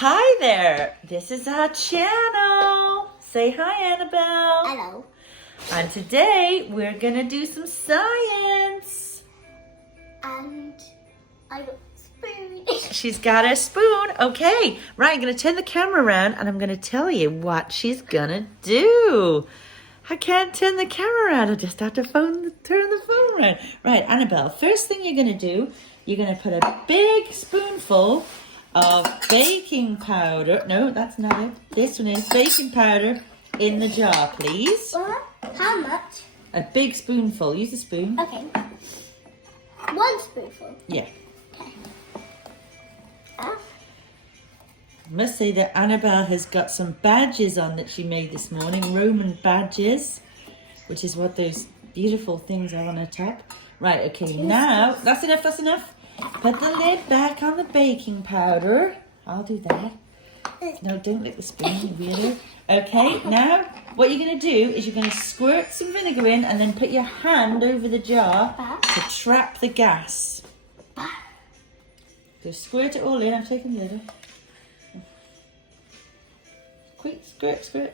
Hi there, this is our channel. Say hi, Annabelle. Hello. And today we're gonna do some science. And I got a spoon. She's got a spoon. Okay, right, I'm gonna turn the camera around and I'm gonna tell you what she's gonna do. I can't turn the camera around, I just have to turn the phone around. Right, Annabelle, first thing you're gonna do, you're gonna put a big spoonful of baking powder. No, that's not it. This one is baking powder in the jar, please. How much? A big spoonful. Use a spoon. Okay. 1 spoonful. Yeah. Okay. I must say that Annabelle has got some badges on that she made this morning. Roman badges, which is what those beautiful things are on her top. Right, okay, now, that's enough. Put the lid back on the baking powder. I'll do that. No, don't lick the spoon, you weirdo. Okay, now what you're going to do is you're going to squirt some vinegar in and then put your hand over the jar to trap the gas. So squirt it all in. I'm taking the lid off. Quick, squirt.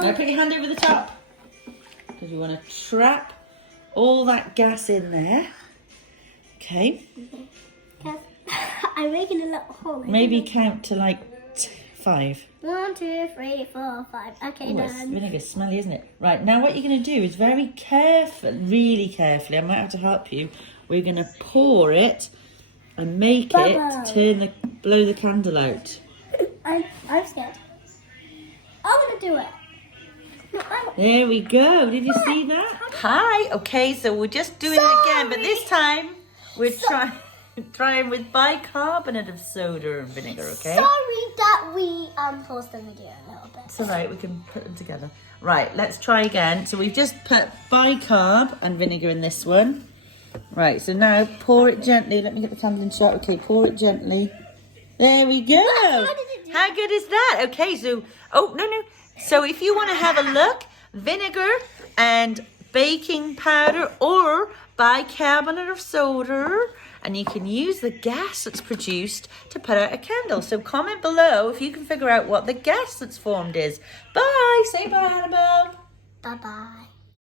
Now put your hand over the top because you want to trap all that gas in there. Okay. I'm making a little hole. Maybe count to like 5. 1, 2, 3, 4, 5. Okay, Oh, it's done. vinegar smelly, isn't it? Right, now what you're going to do is very carefully, really carefully, I might have to help you. We're going to pour it and make it blow the candle out. I'm scared. I'm gonna do it. There we go. Did you see that? Hi. Okay, so we're just doing it again, but this time we're trying with bicarbonate of soda and vinegar, okay? Sorry that we paused the video a little bit. It's all right, we can put them together. Right, let's try again. So we've just put bicarb and vinegar in this one. Right, so now pour it gently. Let me get the tumbling shot. Okay, pour it gently. There we go. How good is that? Okay, so, oh, no. So if you want to have a look, vinegar and baking powder or bicarbonate of soda, and you can use the gas that's produced to put out a candle. So comment below if you can figure out what the gas that's formed is. Bye. Say bye, Annabelle. Bye-bye.